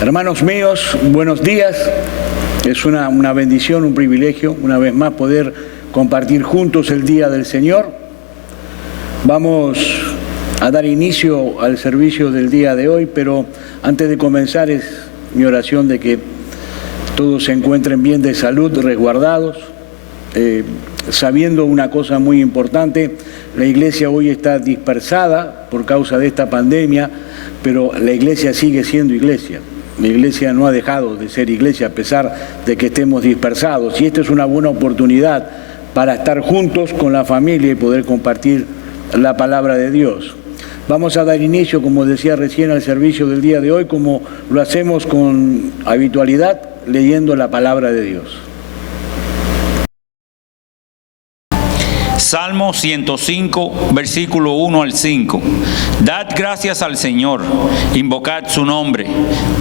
Hermanos míos, buenos días. Es una bendición, un privilegio, una vez más, poder compartir juntos el Día del Señor. Vamos a dar inicio al servicio del día de hoy, pero antes de comenzar es mi oración de que todos se encuentren bien de salud, resguardados, sabiendo una cosa muy importante: la iglesia hoy está dispersada por causa de esta pandemia, pero la iglesia sigue siendo iglesia. La iglesia no ha dejado de ser iglesia a pesar de que estemos dispersados, y esta es una buena oportunidad para estar juntos con la familia y poder compartir la palabra de Dios. Vamos a dar inicio, como decía recién, al servicio del día de hoy, como lo hacemos con habitualidad, leyendo la palabra de Dios. Salmo 105, versículo 1 al 5. Dad gracias al Señor, invocad su nombre,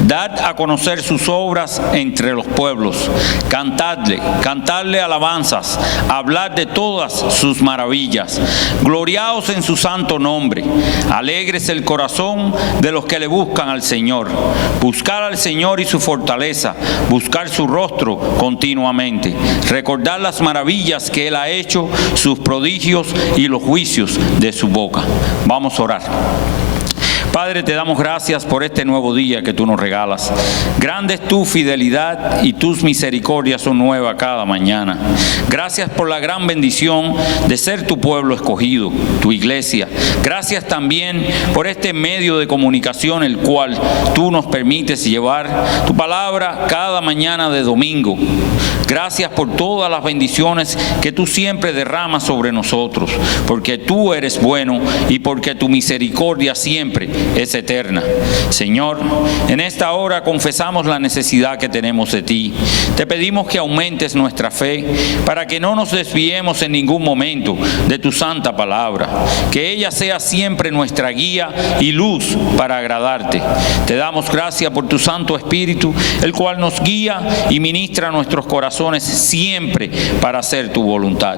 dad a conocer sus obras entre los pueblos, cantadle alabanzas, hablad de todas sus maravillas, gloriaos en su santo nombre, alegres el corazón de los que le buscan al Señor. Buscar al Señor y su fortaleza, buscar su rostro continuamente, recordar las maravillas que Él ha hecho, sus prodigios y los juicios de su boca. Vamos a orar. Padre, te damos gracias por este nuevo día que tú nos regalas. Grande es tu fidelidad y tus misericordias son nuevas cada mañana. Gracias por la gran bendición de ser tu pueblo escogido, tu iglesia. Gracias también por este medio de comunicación el cual tú nos permites llevar tu palabra cada mañana de domingo. Gracias por todas las bendiciones que tú siempre derramas sobre nosotros, porque tú eres bueno y porque tu misericordia siempre es eterna. Señor, en esta hora confesamos la necesidad que tenemos de ti. Te pedimos que aumentes nuestra fe para que no nos desviemos en ningún momento de tu santa palabra, que ella sea siempre nuestra guía y luz para agradarte. Te damos gracias por tu Santo Espíritu, el cual nos guía y ministra nuestros corazones siempre para hacer tu voluntad.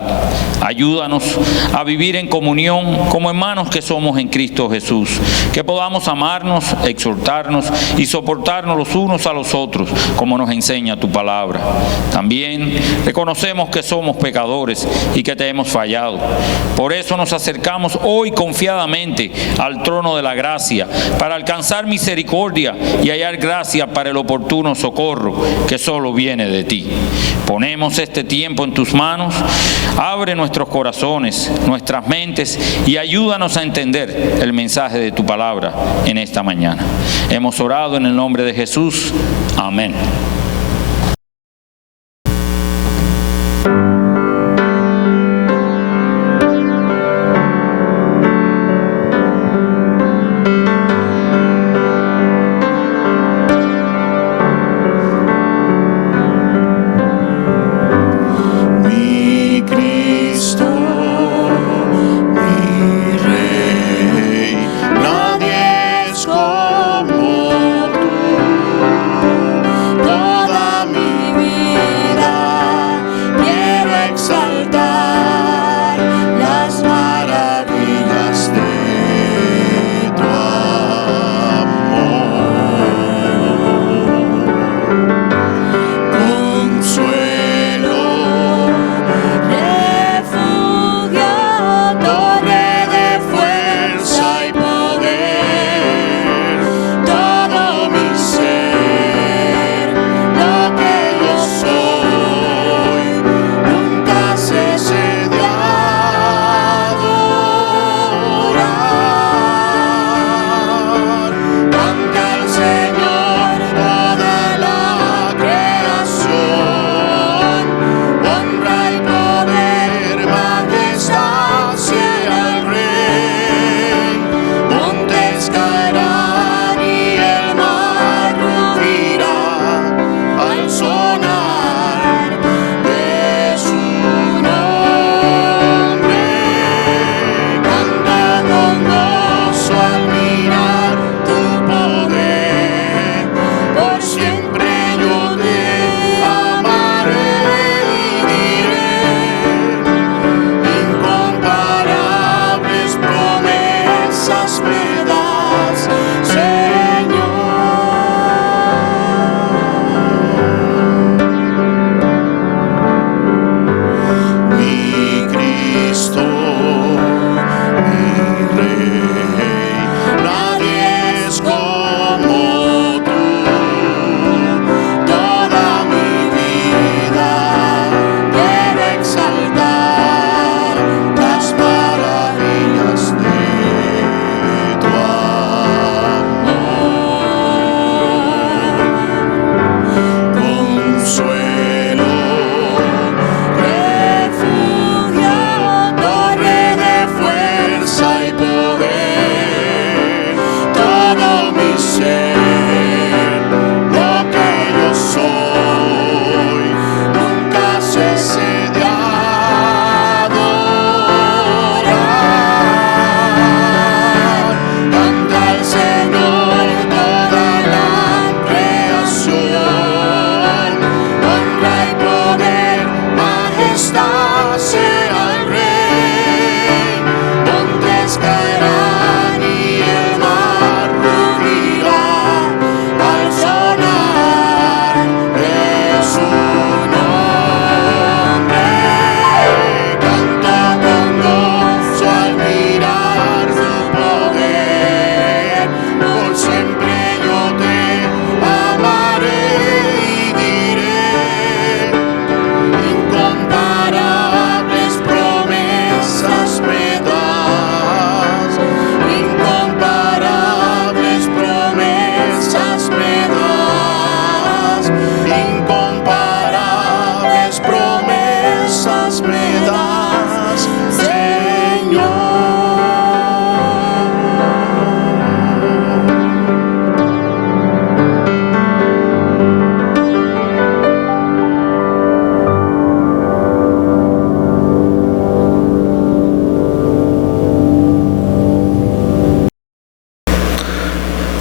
Ayúdanos a vivir en comunión como hermanos que somos en Cristo Jesús, que podamos amarnos, exhortarnos y soportarnos los unos a los otros, como nos enseña tu palabra. También reconocemos que somos pecadores y que te hemos fallado. Por eso nos acercamos hoy confiadamente al trono de la gracia, para alcanzar misericordia y hallar gracia para el oportuno socorro que solo viene de ti. Ponemos este tiempo en tus manos. Abre nuestros corazones, nuestras mentes y ayúdanos a entender el mensaje de tu palabra en esta mañana. Hemos orado en el nombre de Jesús. Amén. God.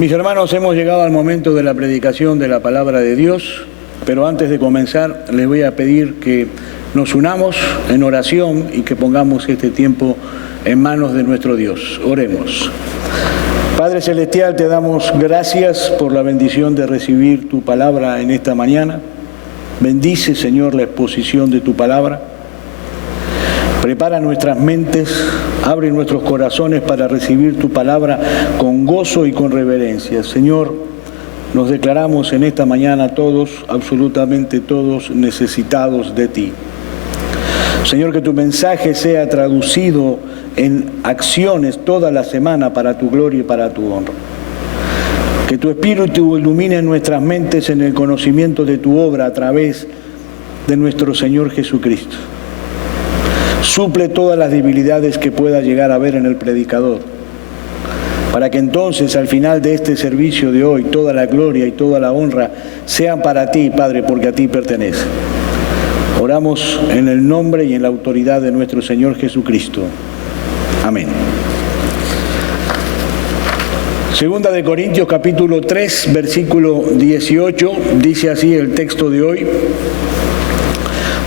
Mis hermanos, hemos llegado al momento de la predicación de la palabra de Dios, pero antes de comenzar les voy a pedir que nos unamos en oración y que pongamos este tiempo en manos de nuestro Dios. Oremos. Padre Celestial, te damos gracias por la bendición de recibir tu palabra en esta mañana. Bendice, Señor, la exposición de tu palabra. Prepara nuestras mentes, abre nuestros corazones para recibir tu palabra con gozo y con reverencia. Señor, nos declaramos en esta mañana todos, absolutamente todos, necesitados de ti. Señor, que tu mensaje sea traducido en acciones toda la semana para tu gloria y para tu honra. Que tu Espíritu ilumine nuestras mentes en el conocimiento de tu obra a través de nuestro Señor Jesucristo. Suple todas las debilidades que pueda llegar a haber en el predicador, para que entonces al final de este servicio de hoy toda la gloria y toda la honra sean para ti, Padre, porque a ti pertenece. Oramos en el nombre y en la autoridad de nuestro Señor Jesucristo. Amén. Segunda de Corintios capítulo 3, versículo 18, dice así el texto de hoy.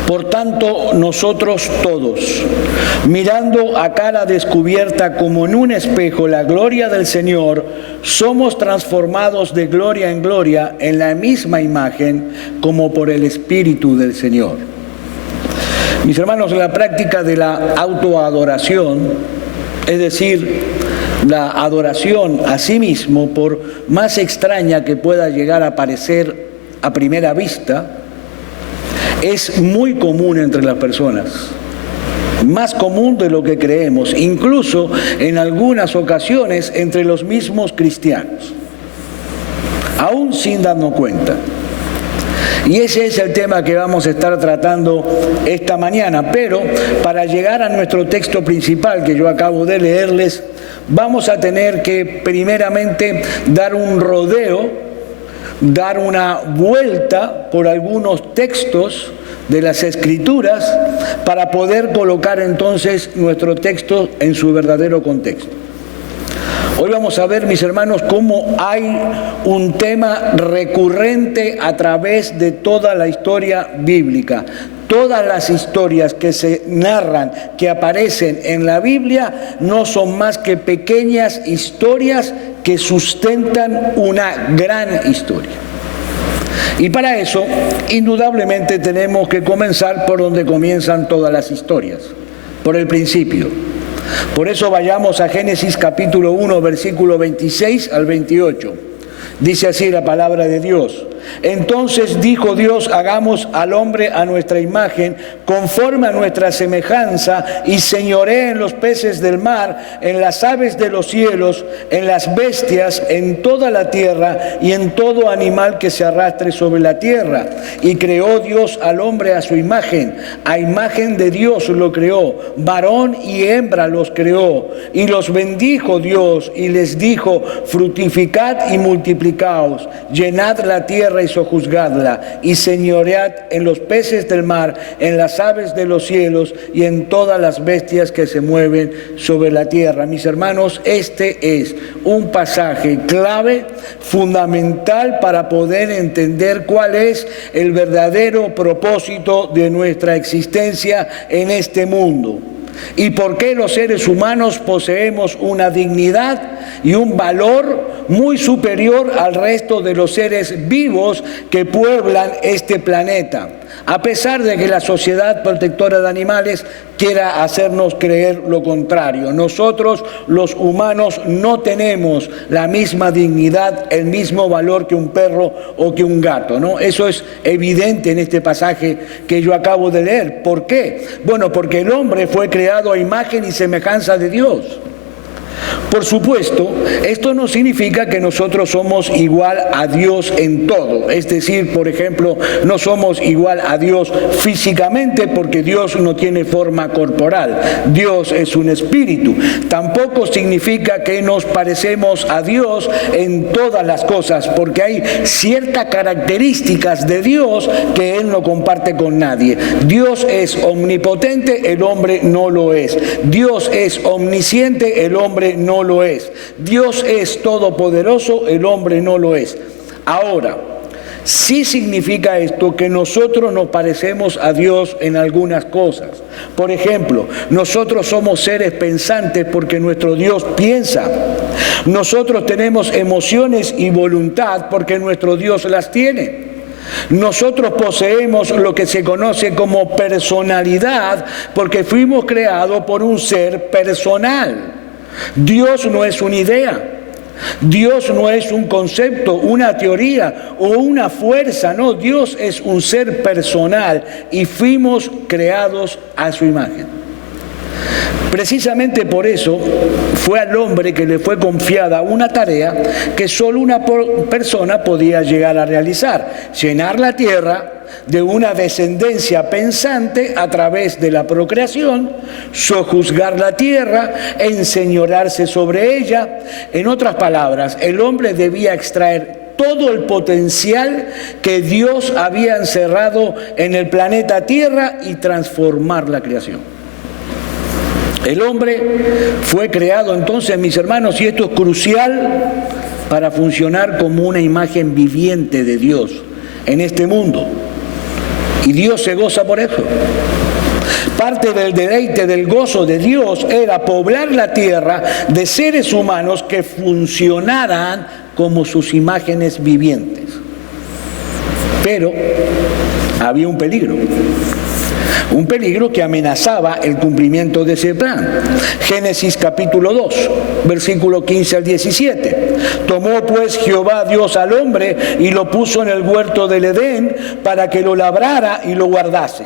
Por tanto, nosotros todos, mirando a cara descubierta como en un espejo la gloria del Señor, somos transformados de gloria en gloria en la misma imagen como por el Espíritu del Señor. Mis hermanos, la práctica de la autoadoración, es decir, la adoración a sí mismo, por más extraña que pueda llegar a parecer a primera vista, es muy común entre las personas, más común de lo que creemos, incluso en algunas ocasiones entre los mismos cristianos, aún sin darnos cuenta. Y ese es el tema que vamos a estar tratando esta mañana, pero para llegar a nuestro texto principal que yo acabo de leerles, vamos a tener que primeramente dar un rodeo, dar una vuelta por algunos textos de las Escrituras para poder colocar entonces nuestro texto en su verdadero contexto. Hoy vamos a ver, mis hermanos, cómo hay un tema recurrente a través de toda la historia bíblica. Todas las historias que se narran, que aparecen en la Biblia, no son más que pequeñas historias que sustentan una gran historia. Y para eso, indudablemente, tenemos que comenzar por donde comienzan todas las historias, por el principio. Por eso vayamos a Génesis capítulo 1, versículo 26 al 28. Dice así la palabra de Dios. Entonces dijo Dios, hagamos al hombre a nuestra imagen, conforme a nuestra semejanza, y señoree en los peces del mar, en las aves de los cielos, en las bestias, en toda la tierra y en todo animal que se arrastre sobre la tierra. Y creó Dios al hombre a su imagen, a imagen de Dios lo creó, varón y hembra los creó, y los bendijo Dios y les dijo, fructificad y multiplicaos, llenad la tierra y sojuzgadla, y señoread en los peces del mar, en las aves de los cielos y en todas las bestias que se mueven sobre la tierra. Mis hermanos, este es un pasaje clave, fundamental para poder entender cuál es el verdadero propósito de nuestra existencia en este mundo. ¿Y por qué los seres humanos poseemos una dignidad y un valor muy superior al resto de los seres vivos que pueblan este planeta? A pesar de que la Sociedad Protectora de Animales quiera hacernos creer lo contrario. Nosotros, los humanos, no tenemos la misma dignidad, el mismo valor que un perro o que un gato, ¿no? Eso es evidente en este pasaje que yo acabo de leer. ¿Por qué? Bueno, porque el hombre fue creado a imagen y semejanza de Dios. Por supuesto, esto no significa que nosotros somos igual a Dios en todo. Es decir, por ejemplo, no somos igual a Dios físicamente porque Dios no tiene forma corporal. Dios es un espíritu. Tampoco significa que nos parecemos a Dios en todas las cosas, porque hay ciertas características de Dios que Él no comparte con nadie. Dios es omnipotente, el hombre no lo es. Dios es omnisciente, el hombre no lo es. Dios es todopoderoso, el hombre no lo es. Ahora, sí significa esto que nosotros nos parecemos a Dios en algunas cosas. Por ejemplo, nosotros somos seres pensantes porque nuestro Dios piensa. Nosotros tenemos emociones y voluntad porque nuestro Dios las tiene. Nosotros poseemos lo que se conoce como personalidad porque fuimos creados por un ser personal. Dios no es una idea, Dios no es un concepto, una teoría o una fuerza, no, Dios es un ser personal y fuimos creados a su imagen. Precisamente por eso fue al hombre que le fue confiada una tarea que solo una persona podía llegar a realizar: llenar la tierra de una descendencia pensante a través de la procreación, sojuzgar la tierra, enseñorearse sobre ella. En otras palabras, el hombre debía extraer todo el potencial que Dios había encerrado en el planeta Tierra y transformar la creación. El hombre fue creado entonces, mis hermanos, y esto es crucial para funcionar como una imagen viviente de Dios en este mundo. Y Dios se goza por eso. Parte del deleite, del gozo de Dios era poblar la tierra de seres humanos que funcionaran como sus imágenes vivientes. Pero había un peligro que amenazaba el cumplimiento de ese plan. Génesis capítulo 2, versículo 15 al 17. Tomó pues Jehová Dios al hombre y lo puso en el huerto del Edén para que lo labrara y lo guardase.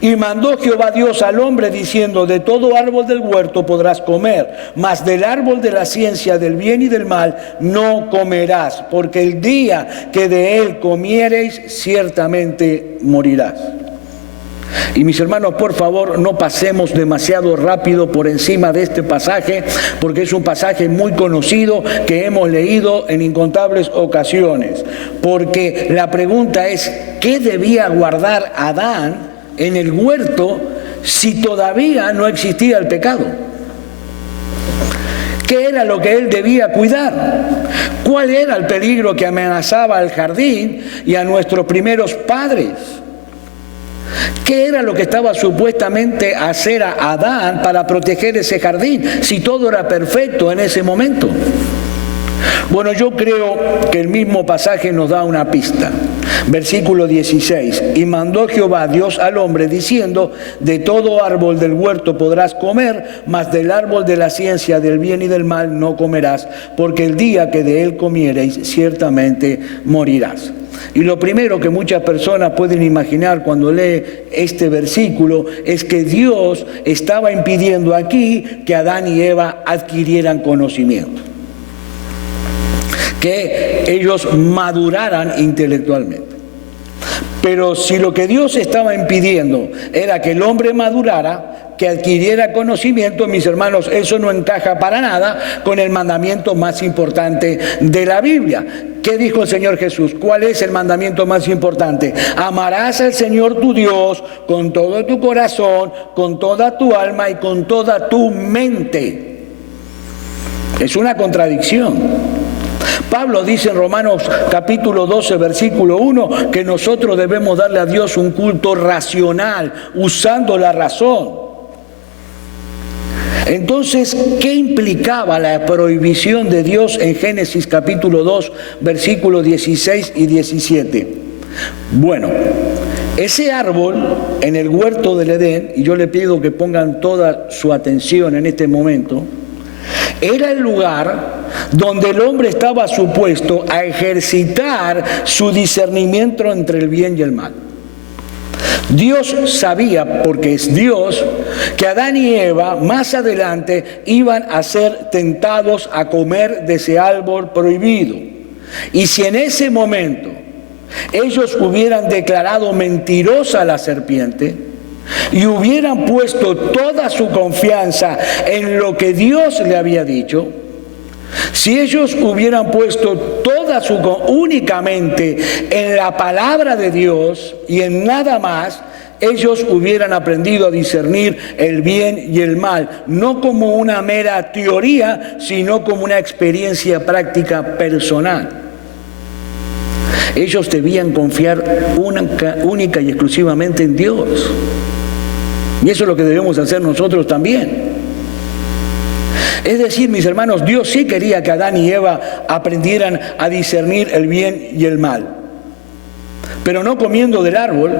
Y mandó Jehová Dios al hombre diciendo: de todo árbol del huerto podrás comer, mas del árbol de la ciencia del bien y del mal no comerás, porque el día que de él comiereis ciertamente morirás. Y mis hermanos, por favor, no pasemos demasiado rápido por encima de este pasaje, porque es un pasaje muy conocido que hemos leído en incontables ocasiones. Porque la pregunta es: ¿qué debía guardar Adán en el huerto si todavía no existía el pecado? ¿Qué era lo que él debía cuidar? ¿Cuál era el peligro que amenazaba al jardín y a nuestros primeros padres? ¿Qué era lo que estaba supuestamente a hacer a Adán para proteger ese jardín si todo era perfecto en ese momento? Bueno, yo creo que el mismo pasaje nos da una pista. Versículo 16. Y mandó Jehová Dios al hombre diciendo: de todo árbol del huerto podrás comer, mas del árbol de la ciencia del bien y del mal no comerás, porque el día que de él comiereis ciertamente morirás. Y lo primero que muchas personas pueden imaginar cuando lee este versículo es que Dios estaba impidiendo aquí que Adán y Eva adquirieran conocimiento, que ellos maduraran intelectualmente. Pero si lo que Dios estaba impidiendo era que el hombre madurara, que adquiriera conocimiento, mis hermanos, eso no encaja para nada con el mandamiento más importante de la Biblia. ¿Qué dijo el Señor Jesús? ¿Cuál es el mandamiento más importante? Amarás al Señor tu Dios con todo tu corazón, con toda tu alma y con toda tu mente. Es una contradicción. Pablo dice en Romanos capítulo 12, versículo 1, que nosotros debemos darle a Dios un culto racional, usando la razón. Entonces, ¿qué implicaba la prohibición de Dios en Génesis capítulo 2, versículos 16 y 17? Bueno, ese árbol en el huerto del Edén, y yo le pido que pongan toda su atención en este momento, era el lugar donde el hombre estaba supuesto a ejercitar su discernimiento entre el bien y el mal. Dios sabía, porque es Dios, que Adán y Eva más adelante iban a ser tentados a comer de ese árbol prohibido. Y si en ese momento ellos hubieran declarado mentirosa a la serpiente y hubieran puesto toda su confianza en lo que Dios le había dicho, si ellos hubieran puesto toda su únicamente en la palabra de Dios y en nada más, ellos hubieran aprendido a discernir el bien y el mal, no como una mera teoría, sino como una experiencia práctica personal. Ellos debían confiar única y exclusivamente en Dios. Y eso es lo que debemos hacer nosotros también. Es decir, mis hermanos, Dios sí quería que Adán y Eva aprendieran a discernir el bien y el mal, pero no comiendo del árbol,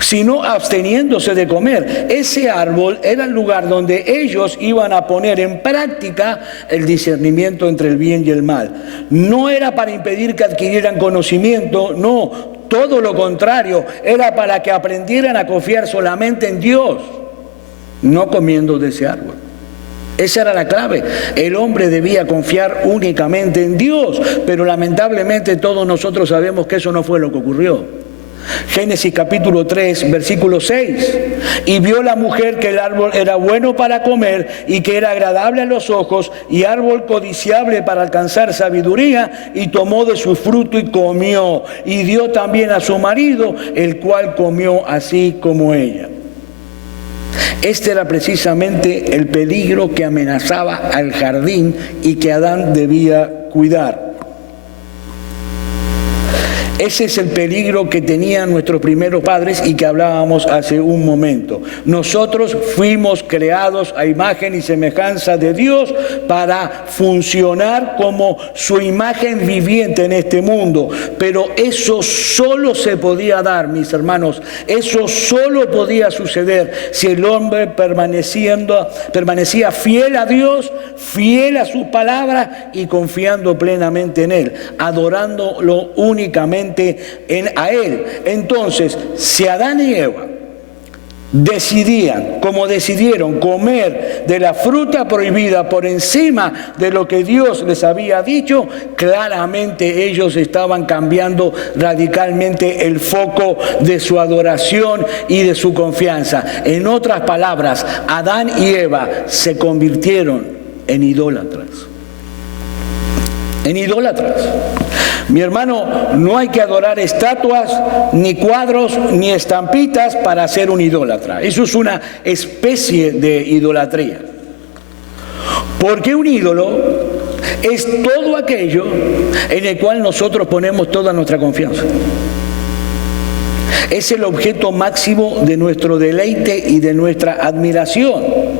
sino absteniéndose de comer. Ese árbol era el lugar donde ellos iban a poner en práctica el discernimiento entre el bien y el mal. No era para impedir que adquirieran conocimiento, no, todo lo contrario, era para que aprendieran a confiar solamente en Dios, no comiendo de ese árbol. Esa era la clave. El hombre debía confiar únicamente en Dios, pero lamentablemente todos nosotros sabemos que eso no fue lo que ocurrió. Génesis capítulo 3, versículo 6. Y vio la mujer que el árbol era bueno para comer y que era agradable a los ojos y árbol codiciable para alcanzar sabiduría, y tomó de su fruto y comió, y dio también a su marido, el cual comió así como ella. Este era precisamente el peligro que amenazaba al jardín y que Adán debía cuidar. Ese es el peligro que tenían nuestros primeros padres y que hablábamos hace un momento. Nosotros fuimos creados a imagen y semejanza de Dios para funcionar como su imagen viviente en este mundo. Pero eso solo se podía dar, mis hermanos. Eso solo podía suceder si el hombre permanecía fiel a Dios, fiel a su palabra y confiando plenamente en Él, adorándolo únicamente a Él. Entonces, si Adán y Eva decidían, como decidieron, comer de la fruta prohibida por encima de lo que Dios les había dicho, claramente ellos estaban cambiando radicalmente el foco de su adoración y de su confianza. En otras palabras, Adán y Eva se convirtieron en idólatras. En idólatras. Mi hermano, no hay que adorar estatuas, ni cuadros, ni estampitas para ser un idólatra. Eso es una especie de idolatría. Porque un ídolo es todo aquello en el cual nosotros ponemos toda nuestra confianza. Es el objeto máximo de nuestro deleite y de nuestra admiración.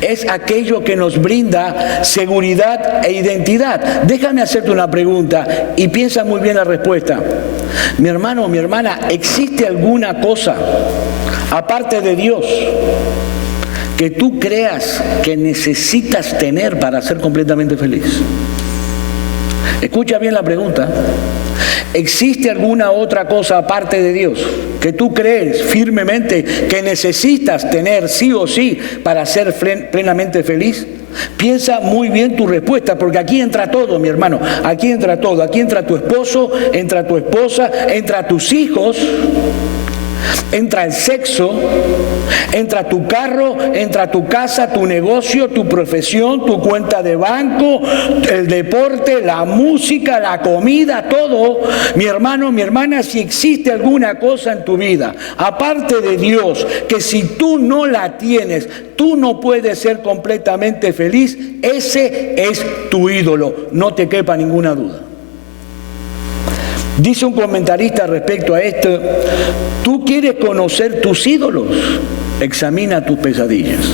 Es aquello que nos brinda seguridad e identidad. Déjame hacerte una pregunta y piensa muy bien la respuesta. Mi hermano, mi hermana, ¿existe alguna cosa aparte de Dios que tú creas que necesitas tener para ser completamente feliz? Escucha bien la pregunta. ¿Existe alguna otra cosa aparte de Dios que tú crees firmemente que necesitas tener sí o sí para ser plenamente feliz? Piensa muy bien tu respuesta, porque aquí entra todo, mi hermano. Aquí entra todo. Aquí entra tu esposo, entra tu esposa, entra tus hijos, entra el sexo, entra tu carro, entra tu casa, tu negocio, tu profesión, tu cuenta de banco, el deporte, la música, la comida, todo. Mi hermano, mi hermana, si existe alguna cosa en tu vida, aparte de Dios, que si tú no la tienes, tú no puedes ser completamente feliz, ese es tu ídolo, no te quepa ninguna duda. Dice un comentarista respecto a esto: tú quieres conocer tus ídolos, examina tus pesadillas.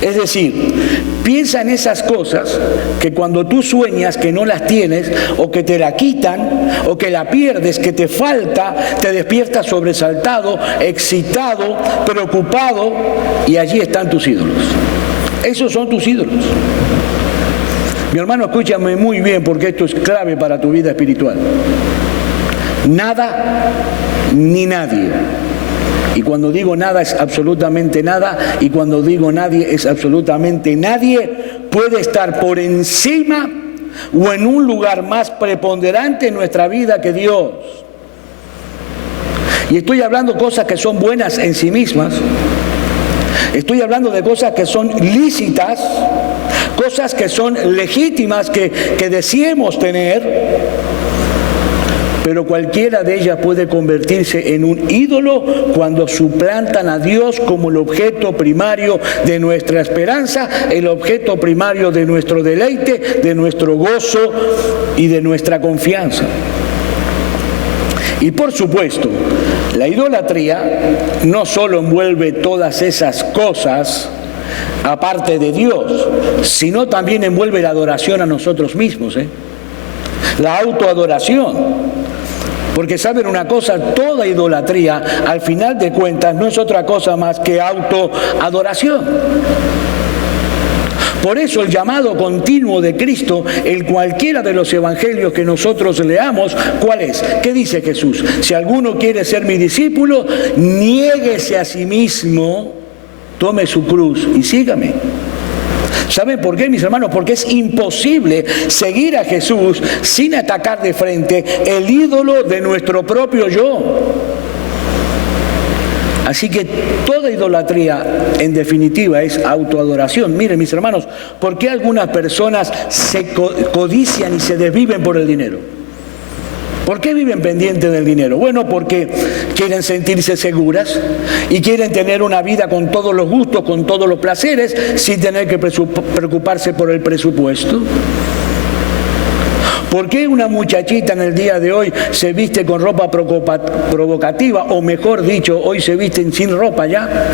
Es decir, piensa en esas cosas que cuando tú sueñas que no las tienes, o que te la quitan, o que la pierdes, que te falta, te despiertas sobresaltado, excitado, preocupado, y allí están tus ídolos. Esos son tus ídolos. Mi hermano, escúchame muy bien, porque esto es clave para tu vida espiritual. Nada ni nadie. Y cuando digo nada es absolutamente nada, y cuando digo nadie es absolutamente nadie, puede estar por encima o en un lugar más preponderante en nuestra vida que Dios. Y estoy hablando de cosas que son buenas en sí mismas. Estoy hablando de cosas que son lícitas, cosas que son legítimas, que deseemos tener. Pero cualquiera de ellas puede convertirse en un ídolo cuando suplantan a Dios como el objeto primario de nuestra esperanza, el objeto primario de nuestro deleite, de nuestro gozo y de nuestra confianza. Y por supuesto, la idolatría no solo envuelve todas esas cosas aparte de Dios, sino también envuelve la adoración a nosotros mismos, la autoadoración. Porque saben una cosa, toda idolatría al final de cuentas no es otra cosa más que autoadoración. Por eso el llamado continuo de Cristo en cualquiera de los evangelios que nosotros leamos, ¿cuál es? ¿Qué dice Jesús? Si alguno quiere ser mi discípulo, niéguese a sí mismo, tome su cruz y sígame. ¿Saben por qué, mis hermanos? Porque es imposible seguir a Jesús sin atacar de frente el ídolo de nuestro propio yo. Así que toda idolatría, en definitiva, es autoadoración. Miren, mis hermanos, ¿por qué algunas personas se codician y se desviven por el dinero? ¿Por qué viven pendientes del dinero? Bueno, porque quieren sentirse seguras y quieren tener una vida con todos los gustos, con todos los placeres, sin tener que preocuparse por el presupuesto. ¿Por qué una muchachita en el día de hoy se viste con ropa provocativa, o mejor dicho, hoy se visten sin ropa ya?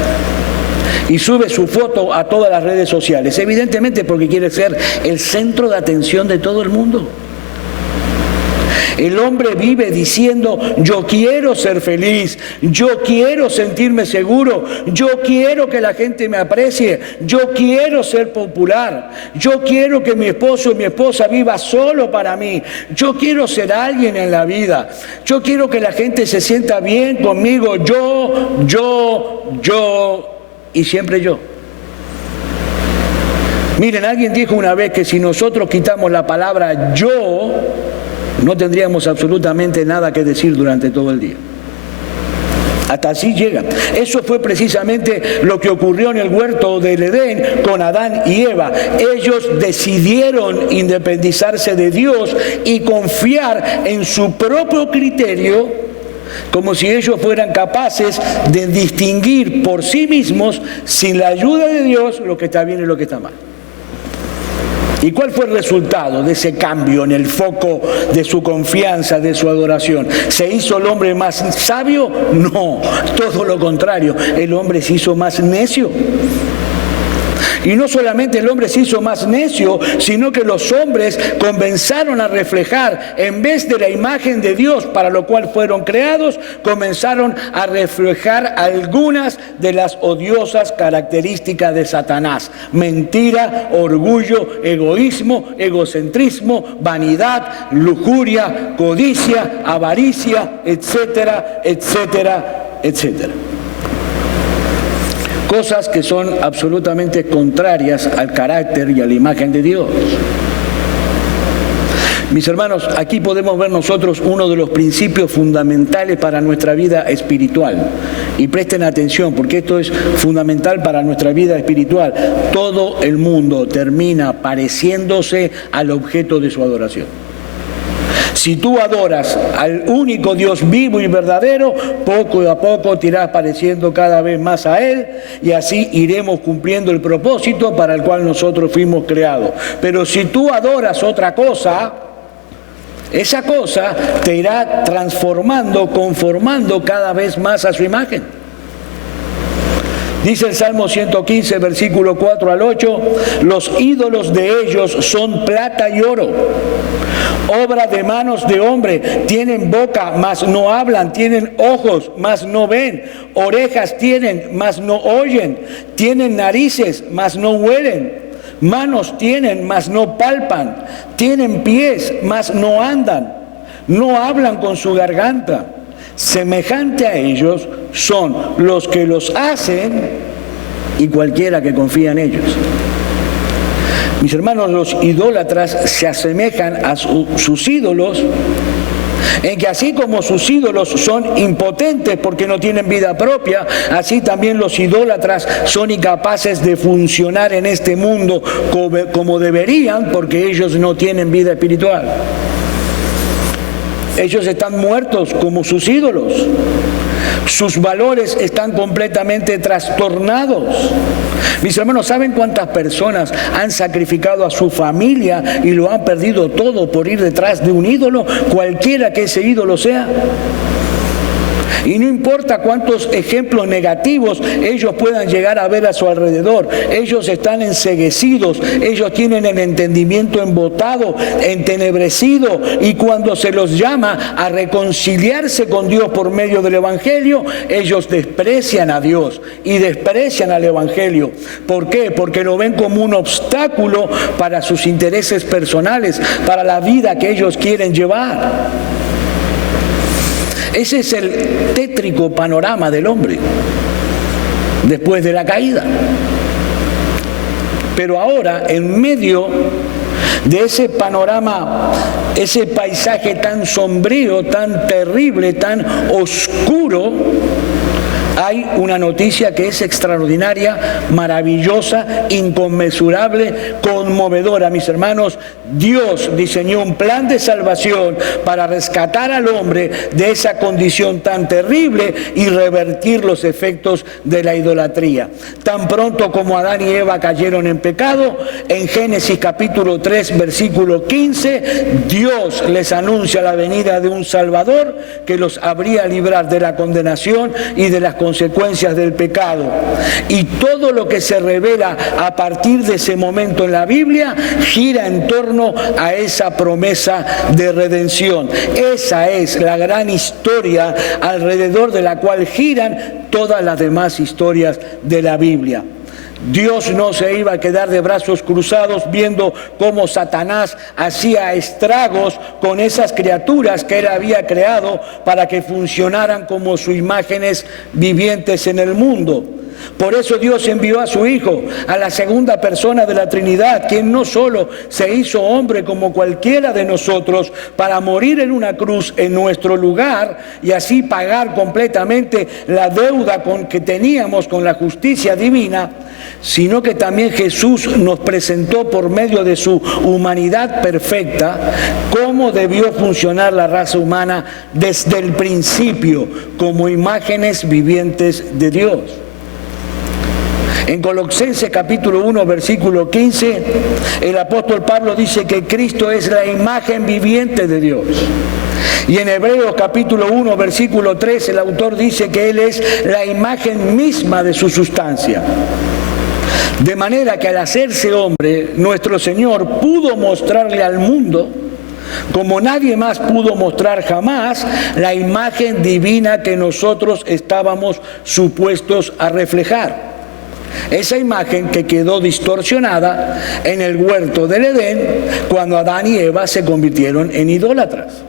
Y sube su foto a todas las redes sociales, evidentemente porque quiere ser el centro de atención de todo el mundo. El hombre vive diciendo: yo quiero ser feliz, yo quiero sentirme seguro, yo quiero que la gente me aprecie, yo quiero ser popular, yo quiero que mi esposo y mi esposa viva solo para mí, yo quiero ser alguien en la vida, yo quiero que la gente se sienta bien conmigo, yo y siempre yo. Miren, alguien dijo una vez que si nosotros quitamos la palabra yo, no tendríamos absolutamente nada que decir durante todo el día. Hasta así llega. Eso fue precisamente lo que ocurrió en el huerto del Edén con Adán y Eva. Ellos decidieron independizarse de Dios y confiar en su propio criterio, como si ellos fueran capaces de distinguir por sí mismos, sin la ayuda de Dios, lo que está bien y lo que está mal. ¿Y cuál fue el resultado de ese cambio en el foco de su confianza, de su adoración? ¿Se hizo el hombre más sabio? No, todo lo contrario, el hombre se hizo más necio. Y no solamente el hombre se hizo más necio, sino que los hombres comenzaron a reflejar, en vez de la imagen de Dios para lo cual fueron creados, comenzaron a reflejar algunas de las odiosas características de Satanás: mentira, orgullo, egoísmo, egocentrismo, vanidad, lujuria, codicia, avaricia, etcétera, etcétera, etcétera. Cosas que son absolutamente contrarias al carácter y a la imagen de Dios. Mis hermanos, aquí podemos ver nosotros uno de los principios fundamentales para nuestra vida espiritual. Y presten atención, porque esto es fundamental para nuestra vida espiritual. Todo el mundo termina pareciéndose al objeto de su adoración. Si tú adoras al único Dios vivo y verdadero, poco a poco te irás pareciendo cada vez más a Él, y así iremos cumpliendo el propósito para el cual nosotros fuimos creados. Pero si tú adoras otra cosa, esa cosa te irá transformando, conformando cada vez más a su imagen. Dice el Salmo 115, versículo 4 al 8, los ídolos de ellos son plata y oro, obra de manos de hombre. Tienen boca, mas no hablan; tienen ojos, mas no ven; orejas tienen, mas no oyen; tienen narices, mas no huelen; manos tienen, mas no palpan; tienen pies, mas no andan; no hablan con su garganta. Semejante a ellos son los que los hacen y cualquiera que confía en ellos. Mis hermanos, los idólatras se asemejan a sus ídolos, en que así como sus ídolos son impotentes porque no tienen vida propia, así también los idólatras son incapaces de funcionar en este mundo como deberían, porque ellos no tienen vida espiritual. Ellos están muertos como sus ídolos. Sus valores están completamente trastornados. Mis hermanos, ¿saben cuántas personas han sacrificado a su familia y lo han perdido todo por ir detrás de un ídolo, cualquiera que ese ídolo sea? Y no importa cuántos ejemplos negativos ellos puedan llegar a ver a su alrededor, ellos están enceguecidos, ellos tienen el entendimiento embotado, entenebrecido, y cuando se los llama a reconciliarse con Dios por medio del Evangelio, ellos desprecian a Dios y desprecian al Evangelio. ¿Por qué? Porque lo ven como un obstáculo para sus intereses personales, para la vida que ellos quieren llevar. Ese es el tétrico panorama del hombre después de la caída. Pero ahora, en medio de ese panorama, ese paisaje tan sombrío, tan terrible, tan oscuro, hay una noticia que es extraordinaria, maravillosa, inconmensurable, conmovedora. Mis hermanos, Dios diseñó un plan de salvación para rescatar al hombre de esa condición tan terrible y revertir los efectos de la idolatría. Tan pronto como Adán y Eva cayeron en pecado, en Génesis capítulo 3, versículo 15, Dios les anuncia la venida de un Salvador que los habría a librar de la condenación y de las consecuencias del pecado. Y todo lo que se revela a partir de ese momento en la Biblia gira en torno a esa promesa de redención. Esa es la gran historia alrededor de la cual giran todas las demás historias de la Biblia. Dios no se iba a quedar de brazos cruzados viendo cómo Satanás hacía estragos con esas criaturas que Él había creado para que funcionaran como sus imágenes vivientes en el mundo. Por eso Dios envió a su Hijo, a la segunda persona de la Trinidad, quien no solo se hizo hombre como cualquiera de nosotros para morir en una cruz en nuestro lugar y así pagar completamente la deuda que teníamos con la justicia divina, sino que también Jesús nos presentó por medio de su humanidad perfecta cómo debió funcionar la raza humana desde el principio como imágenes vivientes de Dios. En Colosenses capítulo 1, versículo 15, el apóstol Pablo dice que Cristo es la imagen viviente de Dios. Y en Hebreos capítulo 1, versículo 3, el autor dice que Él es la imagen misma de su sustancia. De manera que al hacerse hombre, nuestro Señor pudo mostrarle al mundo, como nadie más pudo mostrar jamás, la imagen divina que nosotros estábamos supuestos a reflejar. Esa imagen que quedó distorsionada en el huerto del Edén cuando Adán y Eva se convirtieron en idólatras.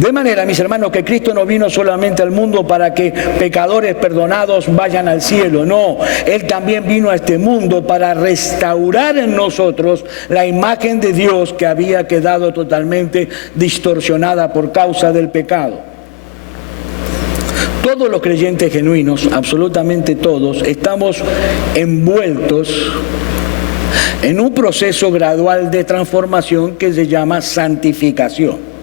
De manera, mis hermanos, que Cristo no vino solamente al mundo para que pecadores perdonados vayan al cielo. No, Él también vino a este mundo para restaurar en nosotros la imagen de Dios que había quedado totalmente distorsionada por causa del pecado. Todos los creyentes genuinos, absolutamente todos, estamos envueltos en un proceso gradual de transformación que se llama santificación,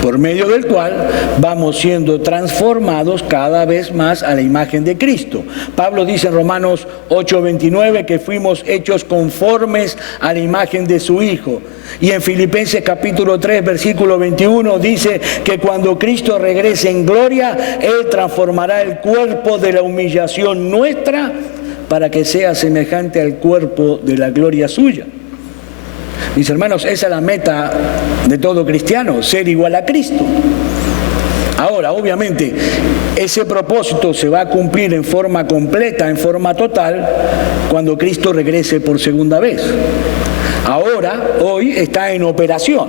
por medio del cual vamos siendo transformados cada vez más a la imagen de Cristo. Pablo dice en Romanos 8:29 que fuimos hechos conformes a la imagen de su Hijo. Y en Filipenses capítulo 3, versículo 21 dice que cuando Cristo regrese en gloria, Él transformará el cuerpo de la humillación nuestra para que sea semejante al cuerpo de la gloria suya. Mis hermanos, esa es la meta de todo cristiano, ser igual a Cristo. Ahora, obviamente, ese propósito se va a cumplir en forma completa, en forma total, cuando Cristo regrese por segunda vez. Ahora, hoy está en operación.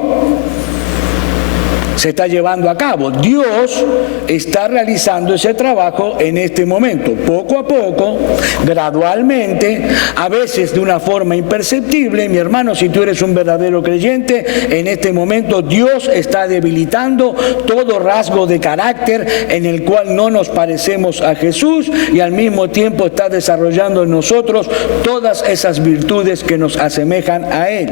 Se está llevando a cabo. Dios está realizando ese trabajo en este momento, poco a poco, gradualmente, a veces de una forma imperceptible. Mi hermano, si tú eres un verdadero creyente, en este momento Dios está debilitando todo rasgo de carácter en el cual no nos parecemos a Jesús y al mismo tiempo está desarrollando en nosotros todas esas virtudes que nos asemejan a Él.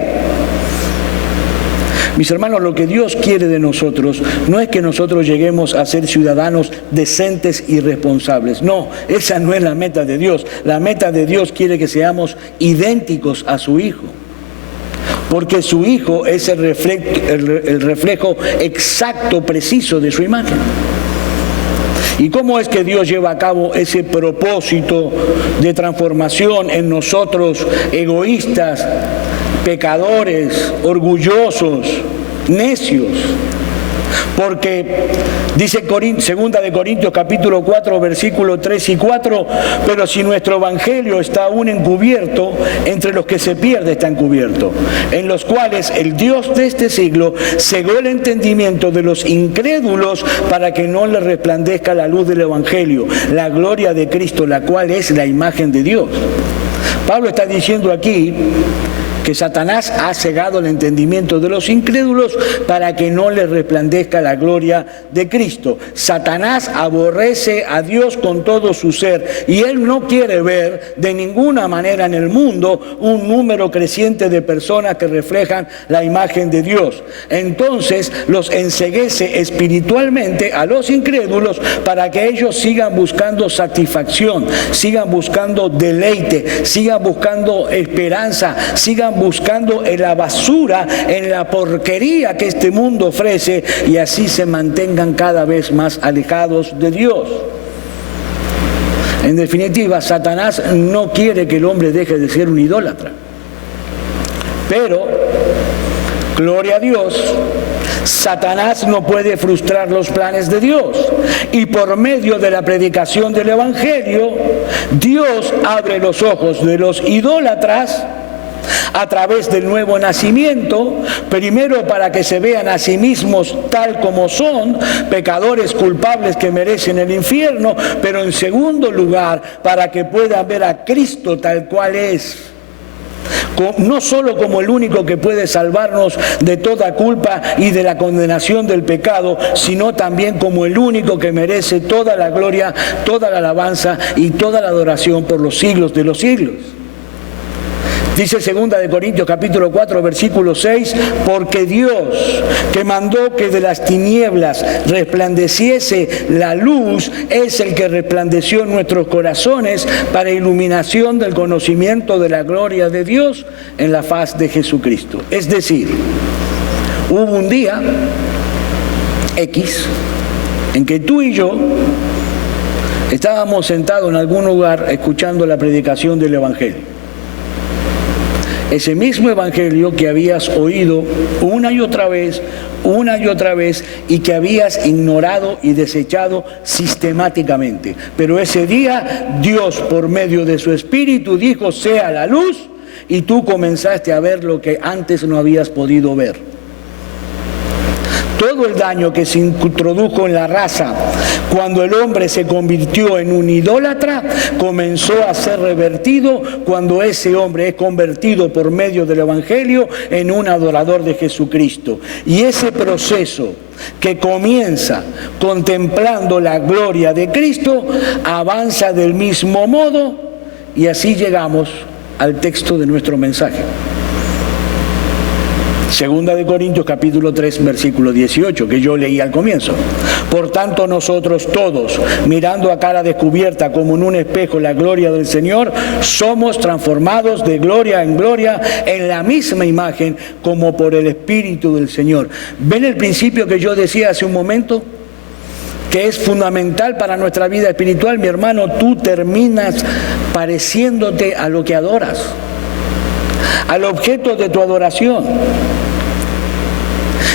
Mis hermanos, lo que Dios quiere de nosotros no es que nosotros lleguemos a ser ciudadanos decentes y responsables. No, esa no es la meta de Dios. La meta de Dios quiere que seamos idénticos a su Hijo. Porque su Hijo es el reflejo exacto, preciso de su imagen. ¿Y cómo es que Dios lleva a cabo ese propósito de transformación en nosotros egoístas, pecadores, orgullosos, necios? Porque dice 2 de Corintios capítulo 4, versículos 3 y 4, pero si nuestro evangelio está aún encubierto, entre los que se pierde está encubierto, en los cuales el Dios de este siglo cegó el entendimiento de los incrédulos para que no les resplandezca la luz del evangelio, la gloria de Cristo, la cual es la imagen de Dios. Pablo está diciendo aquí que Satanás ha cegado el entendimiento de los incrédulos para que no les resplandezca la gloria de Cristo. Satanás aborrece a Dios con todo su ser y él no quiere ver de ninguna manera en el mundo un número creciente de personas que reflejan la imagen de Dios. Entonces los enceguece espiritualmente a los incrédulos para que ellos sigan buscando satisfacción, sigan buscando deleite, sigan buscando esperanza, sigan buscando en la basura, en la porquería que este mundo ofrece y así se mantengan cada vez más alejados de Dios. En definitiva, Satanás no quiere que el hombre deje de ser un idólatra. Pero, gloria a Dios, Satanás no puede frustrar los planes de Dios. Y por medio de la predicación del Evangelio, Dios abre los ojos de los idólatras a través del nuevo nacimiento, primero para que se vean a sí mismos tal como son, pecadores culpables que merecen el infierno, pero en segundo lugar para que puedan ver a Cristo tal cual es, no solo como el único que puede salvarnos de toda culpa y de la condenación del pecado, sino también como el único que merece toda la gloria, toda la alabanza y toda la adoración por los siglos de los siglos. Dice 2 de Corintios capítulo 4 versículo 6, porque Dios que mandó que de las tinieblas resplandeciese la luz, es el que resplandeció en nuestros corazones para iluminación del conocimiento de la gloria de Dios en la faz de Jesucristo. Es decir, hubo un día X en que tú y yo Estábamos sentados en algún lugar escuchando la predicación del Evangelio. Ese mismo Evangelio que habías oído una y otra vez, y que habías ignorado y desechado sistemáticamente. Pero ese día Dios, por medio de su Espíritu, dijo: sea la luz, y tú comenzaste a ver lo que antes no habías podido ver. Todo el daño que se introdujo en la raza cuando el hombre se convirtió en un idólatra comenzó a ser revertido cuando ese hombre es convertido por medio del Evangelio en un adorador de Jesucristo. Y ese proceso que comienza contemplando la gloria de Cristo avanza del mismo modo, y así llegamos al texto de nuestro mensaje. Segunda de Corintios capítulo 3 versículo 18, que yo leí al comienzo. Por tanto, nosotros todos, mirando a cara descubierta como en un espejo la gloria del Señor, somos transformados de gloria en gloria en la misma imagen como por el Espíritu del Señor. ¿Ven el principio que yo decía hace un momento? Que es fundamental para nuestra vida espiritual. Mi hermano, tú terminas pareciéndote a lo que adoras, al objeto de tu adoración.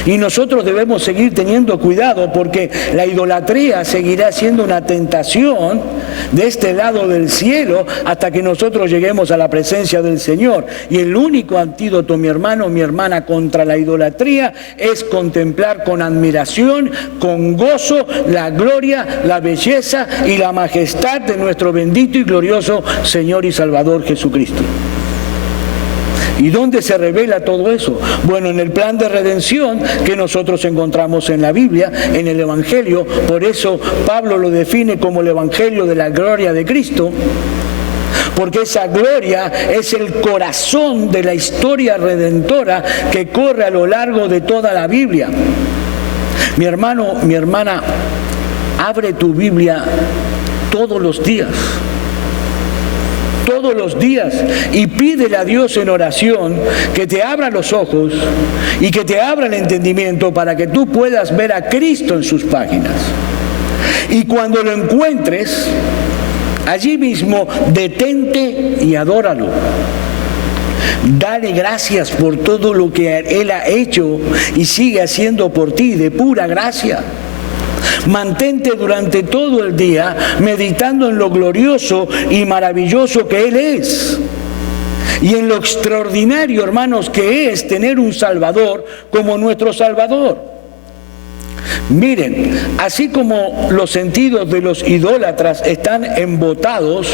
Y nosotros debemos seguir teniendo cuidado, porque la idolatría seguirá siendo una tentación de este lado del cielo hasta que nosotros lleguemos a la presencia del Señor. Y el único antídoto, mi hermano, mi hermana, contra la idolatría es contemplar con admiración, con gozo, la gloria, la belleza y la majestad de nuestro bendito y glorioso Señor y Salvador Jesucristo. ¿Y dónde se revela todo eso? Bueno, en el plan de redención que nosotros encontramos en la Biblia, en el Evangelio. Por eso Pablo lo define como el Evangelio de la gloria de Cristo, porque esa gloria es el corazón de la historia redentora que corre a lo largo de toda la Biblia. Mi hermano, mi hermana, abre tu Biblia todos los días. Todos los días, y pídele a Dios en oración que te abra los ojos y que te abra el entendimiento para que tú puedas ver a Cristo en sus páginas. Y cuando lo encuentres, allí mismo detente y adóralo. Dale gracias por todo lo que Él ha hecho y sigue haciendo por ti de pura gracia. Mantente durante todo el día meditando en lo glorioso y maravilloso que Él es, y en lo extraordinario, hermanos, que es tener un Salvador como nuestro Salvador. Miren, así como los sentidos de los idólatras están embotados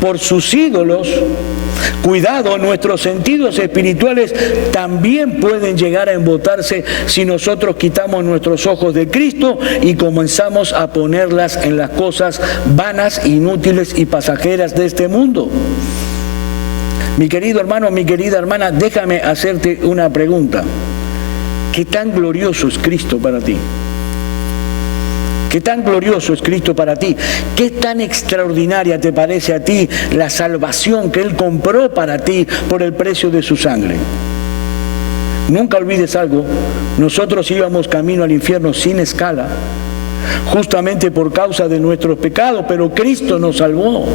por sus ídolos, cuidado, nuestros sentidos espirituales también pueden llegar a embotarse si nosotros quitamos nuestros ojos de Cristo y comenzamos a ponerlas en las cosas vanas, inútiles y pasajeras de este mundo. Mi querido hermano, mi querida hermana, déjame hacerte una pregunta. ¿Qué tan glorioso es Cristo para ti? ¿Qué tan glorioso es Cristo para ti? ¿Qué tan extraordinaria te parece a ti la salvación que Él compró para ti por el precio de su sangre? Nunca olvides algo, nosotros íbamos camino al infierno sin escala, justamente por causa de nuestros pecados, pero Cristo nos salvó.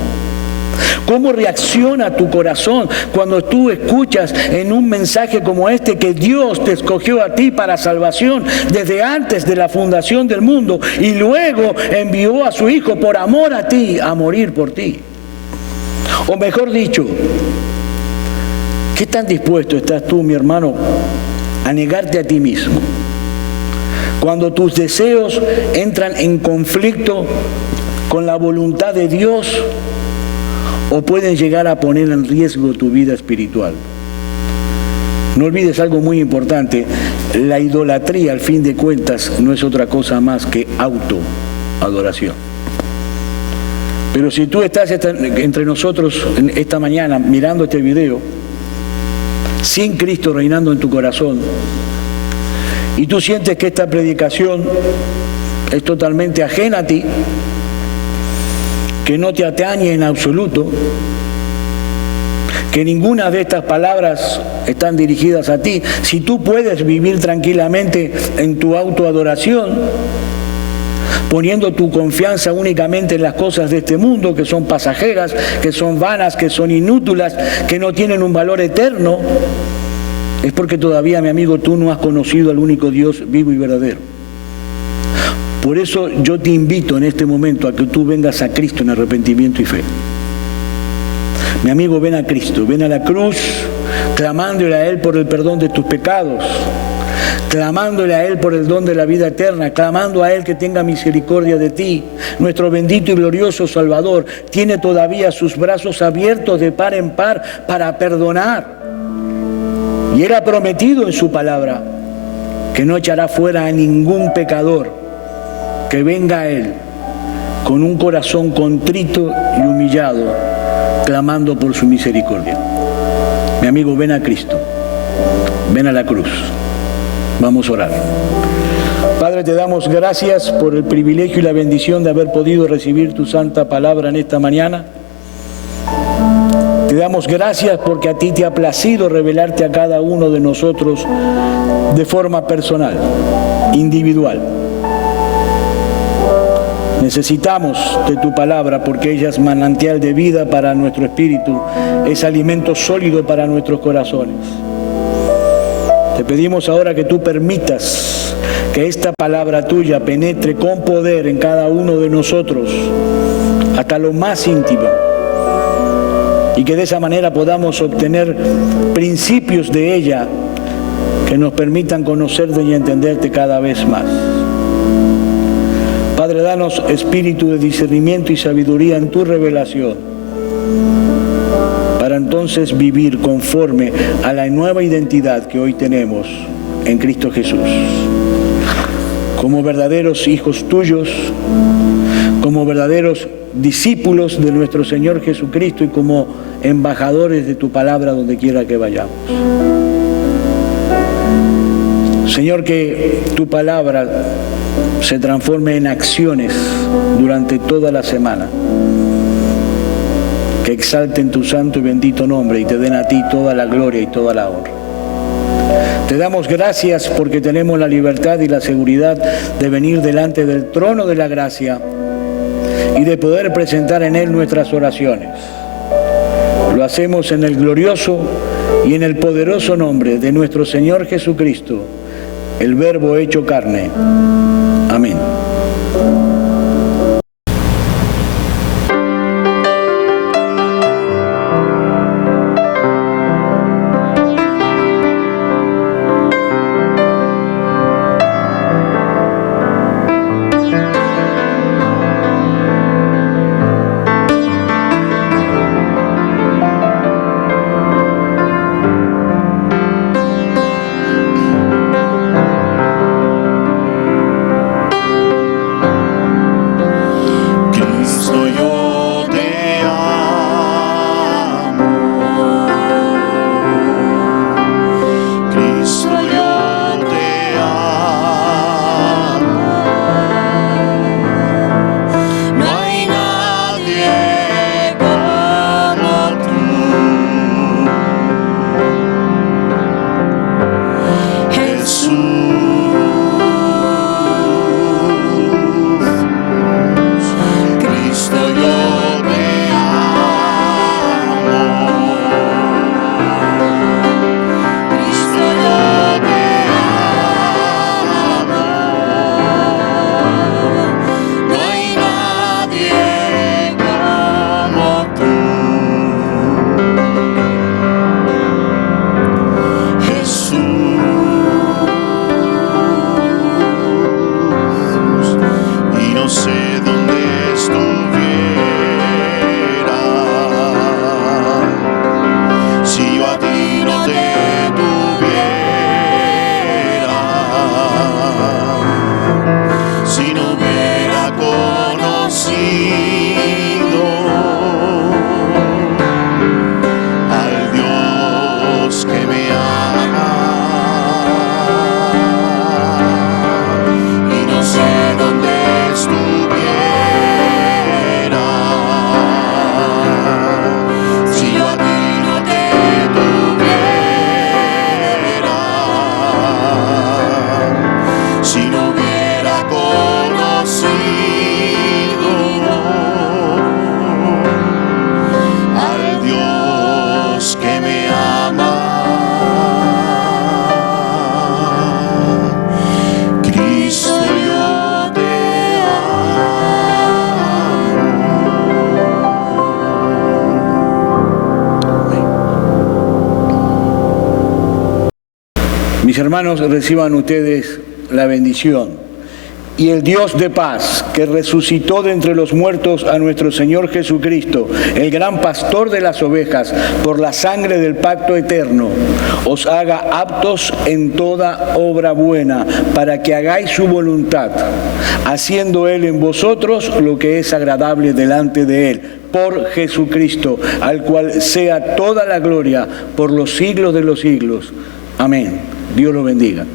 ¿Cómo reacciona tu corazón cuando tú escuchas en un mensaje como este que Dios te escogió a ti para salvación desde antes de la fundación del mundo y luego envió a su Hijo por amor a ti a morir por ti? O mejor dicho, ¿qué tan dispuesto estás tú, mi hermano, a negarte a ti mismo cuando tus deseos entran en conflicto con la voluntad de Dios o pueden llegar a poner en riesgo tu vida espiritual? No olvides algo muy importante: la idolatría, al fin de cuentas, no es otra cosa más que autoadoración. Pero si tú estás entre nosotros esta mañana mirando este video, sin Cristo reinando en tu corazón, y tú sientes que esta predicación es totalmente ajena a ti, que no te atañe en absoluto, que ninguna de estas palabras están dirigidas a ti, si tú puedes vivir tranquilamente en tu autoadoración, poniendo tu confianza únicamente en las cosas de este mundo, que son pasajeras, que son vanas, que son inútiles, que no tienen un valor eterno, es porque todavía, mi amigo, tú no has conocido al único Dios vivo y verdadero. Por eso yo te invito en este momento a que tú vengas a Cristo en arrepentimiento y fe. Mi amigo, ven a Cristo, ven a la cruz, clamándole a Él por el perdón de tus pecados, clamándole a Él por el don de la vida eterna, clamando a Él que tenga misericordia de ti. Nuestro bendito y glorioso Salvador tiene todavía sus brazos abiertos de par en par para perdonar. Y Él ha prometido en su palabra que no echará fuera a ningún pecador que venga a Él con un corazón contrito y humillado, clamando por su misericordia. Mi amigo, ven a Cristo, ven a la cruz. Vamos a orar. Padre, te damos gracias por el privilegio y la bendición de haber podido recibir tu santa palabra en esta mañana. Te damos gracias porque a ti te ha placido revelarte a cada uno de nosotros de forma personal, individual. Necesitamos de tu palabra porque ella es manantial de vida para nuestro espíritu, es alimento sólido para nuestros corazones. Te pedimos ahora que tú permitas que esta palabra tuya penetre con poder en cada uno de nosotros, hasta lo más íntimo, y que de esa manera podamos obtener principios de ella que nos permitan conocerte y entenderte cada vez más. Padre, danos espíritu de discernimiento y sabiduría en tu revelación, para entonces vivir conforme a la nueva identidad que hoy tenemos en Cristo Jesús. Como verdaderos hijos tuyos, como verdaderos discípulos de nuestro Señor Jesucristo y como embajadores de tu palabra donde quiera que vayamos. Señor, que tu palabra se transforme en acciones durante toda la semana, que exalten tu santo y bendito nombre y te den a ti toda la gloria y toda la honra. Te damos gracias porque tenemos la libertad y la seguridad de venir delante del trono de la gracia y de poder presentar en él nuestras oraciones. Lo hacemos en el glorioso y en el poderoso nombre de nuestro Señor Jesucristo, el Verbo hecho carne. Amén. Si no hubiera conocido Mis hermanos, reciban ustedes la bendición. Y el Dios de paz, que resucitó de entre los muertos a nuestro Señor Jesucristo, el gran pastor de las ovejas, por la sangre del pacto eterno, os haga aptos en toda obra buena, para que hagáis su voluntad, haciendo Él en vosotros lo que es agradable delante de Él, por Jesucristo, al cual sea toda la gloria por los siglos de los siglos. Amén. Dios lo bendiga.